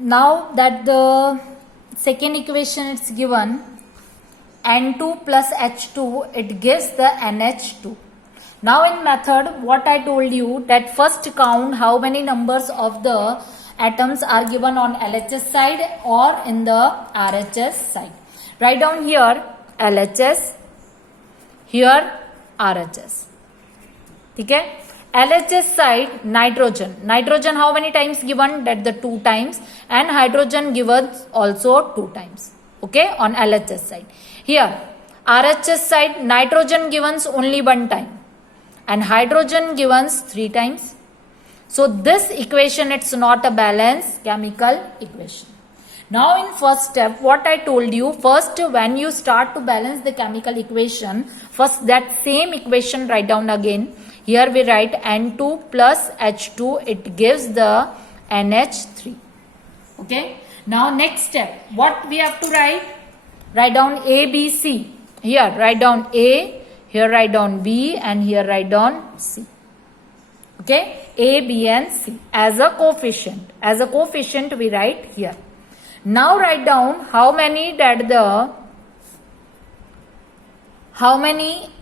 now that the second equation is given, N2 plus H2, it gives the NH2. Now in method, what I told you, that first count how many numbers of the atoms are given on LHS side or in the RHS side. Write down here LHS, here RHS. Okay? LHS side, nitrogen how many times given? That the 2 times, and hydrogen given also 2 times. Okay, on LHS side. Here RHS side, nitrogen given only 1 time and hydrogen given 3 times. So this equation, it's not a balanced chemical equation. Now in first step, what I told you, first when you start to balance the chemical equation, first that same equation write down again. Here we write N2 plus H2, it gives the NH3. Okay. Now next step, what we have to write? Write down A, B, C. Here write down A, here write down B, and here write down C. Okay. A, B and C as a coefficient. As a coefficient we write here. Now write down how many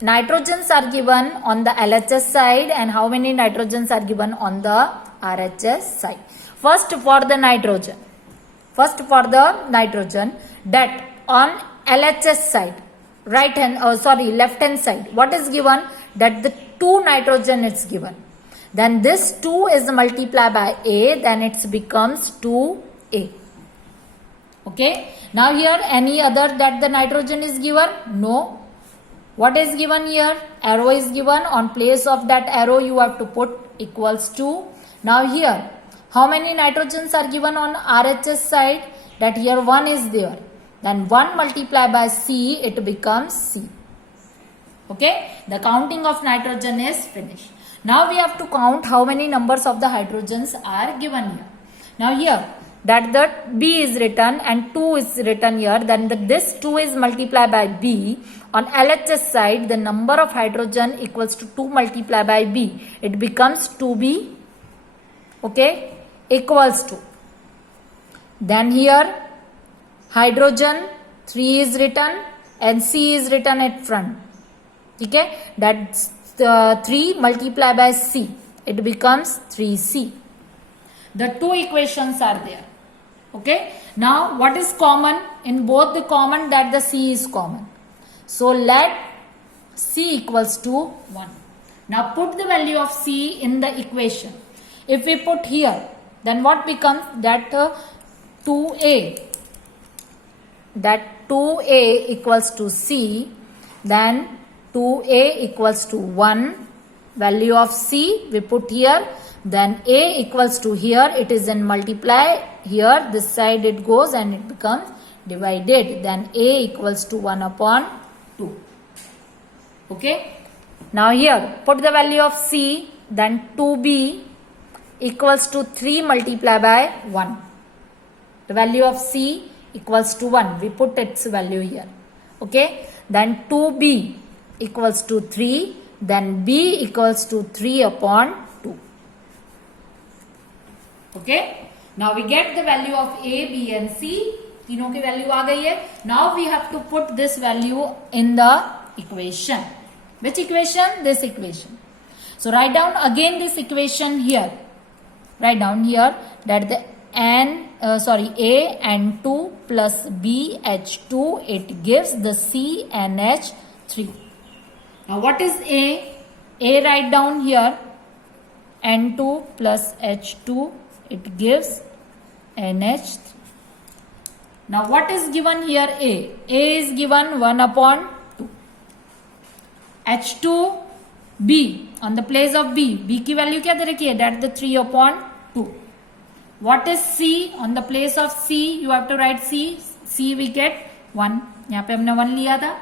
nitrogens are given on the LHS side and how many nitrogens are given on the RHS side. First for the nitrogen, that on LHS side, left hand side, what is given? That the 2 nitrogen is given. Then this 2 is multiplied by A, then it becomes 2A. Okay. Now here any other that the nitrogen is given? No. What is given here? Arrow is given. On place of that arrow you have to put equals to. Now here how many nitrogens are given on RHS side? That here 1 is there. Then 1 multiplied by C, it becomes C. Okay. The counting of nitrogen is finished. Now we have to count how many numbers of the hydrogens are given here. Now here that the B is written and 2 is written here, then this 2 is multiplied by B. On LHS side, the number of hydrogen equals to 2 multiplied by B. It becomes 2B. Okay, equals to. Then here hydrogen 3 is written and C is written at front. Okay, that's 3 multiplied by C. It becomes 3C. The 2 equations are there. Okay. Now what is common? In both the common, that the C is common. So let C equals to 1. Now put the value of C in the equation. If we put here, then what becomes? That 2A. That 2A equals to C. Then 2A equals to 1. Value of C we put here. Then A equals to here. It is in multiply. Here this side it goes and it becomes divided. Then A equals to 1 upon 2. Okay. Now here put the value of C. Then 2B equals to 3 multiplied by 1. The value of C equals to 1. We put its value here. Okay. Then 2B equals to 3. Then B equals to 3 upon 2. Okay. Now we get the value of A, B and C. तीनों की value आ गई है. Now we have to put this value in the equation. Which equation? This equation. So write down again this equation here. Write down here that the A(N2) plus BH2, it gives the CNH3. Now what is A? A write down here. N2 plus H2, it gives NH3. Now what is given here? A. A is given 1 upon 2. H2 B. On the place of B. B की value क्या दे रखी है? That the 3 upon 2. What is C? On the place of C, you have to write C. C we get 1. यहाँ पे हमने 1 लिया था.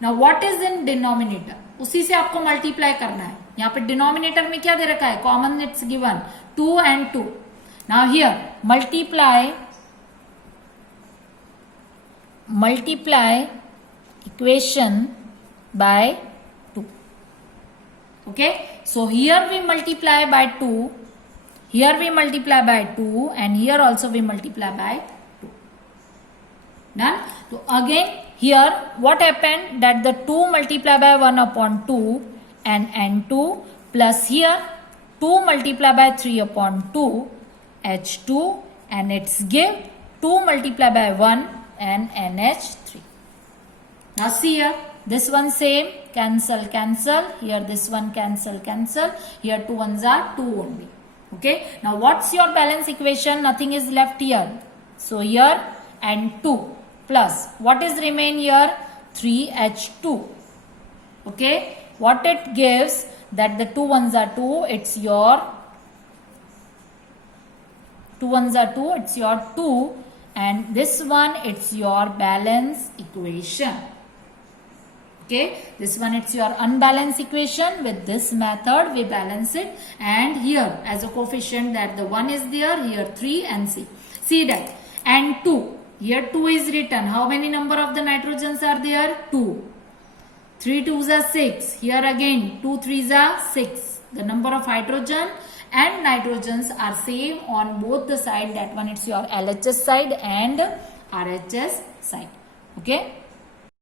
Now what is in denominator? उसी से आपको multiply करना है. यहाँ पे denominator में क्या दे रखा है? Common it's given 2 and 2. Now here multiply equation by 2. Okay. So here we multiply by 2. Here we multiply by 2 and here also we multiply by 2. Done. So again here what happened, that the 2 multiply by 1 upon 2 and N2 plus here 2 multiply by 3 upon 2 H2 and it's give 2 multiply by 1 and NH3. Now see here, this one same, cancel, cancel. Here this one cancel, cancel. Here 2 ones are 2 only. Okay. Now what's your balance equation? Nothing is left here. So here N2 plus what is remain here? 3H2. Okay. What it gives, that the 2 ones are 2. It's your 2 ones are 2. It's your 2. And this one, it's your balance equation. Okay, this one it's your unbalanced equation. With this method we balance it, and here as a coefficient that the 1 is there, here 3 and C. See that, and 2, here 2 is written. How many number of the nitrogens are there? 2. 3 2s are 6. Here again 2 3s are 6. The number of hydrogen and nitrogens are same on both the side. That one it's your LHS side and RHS side. Okay.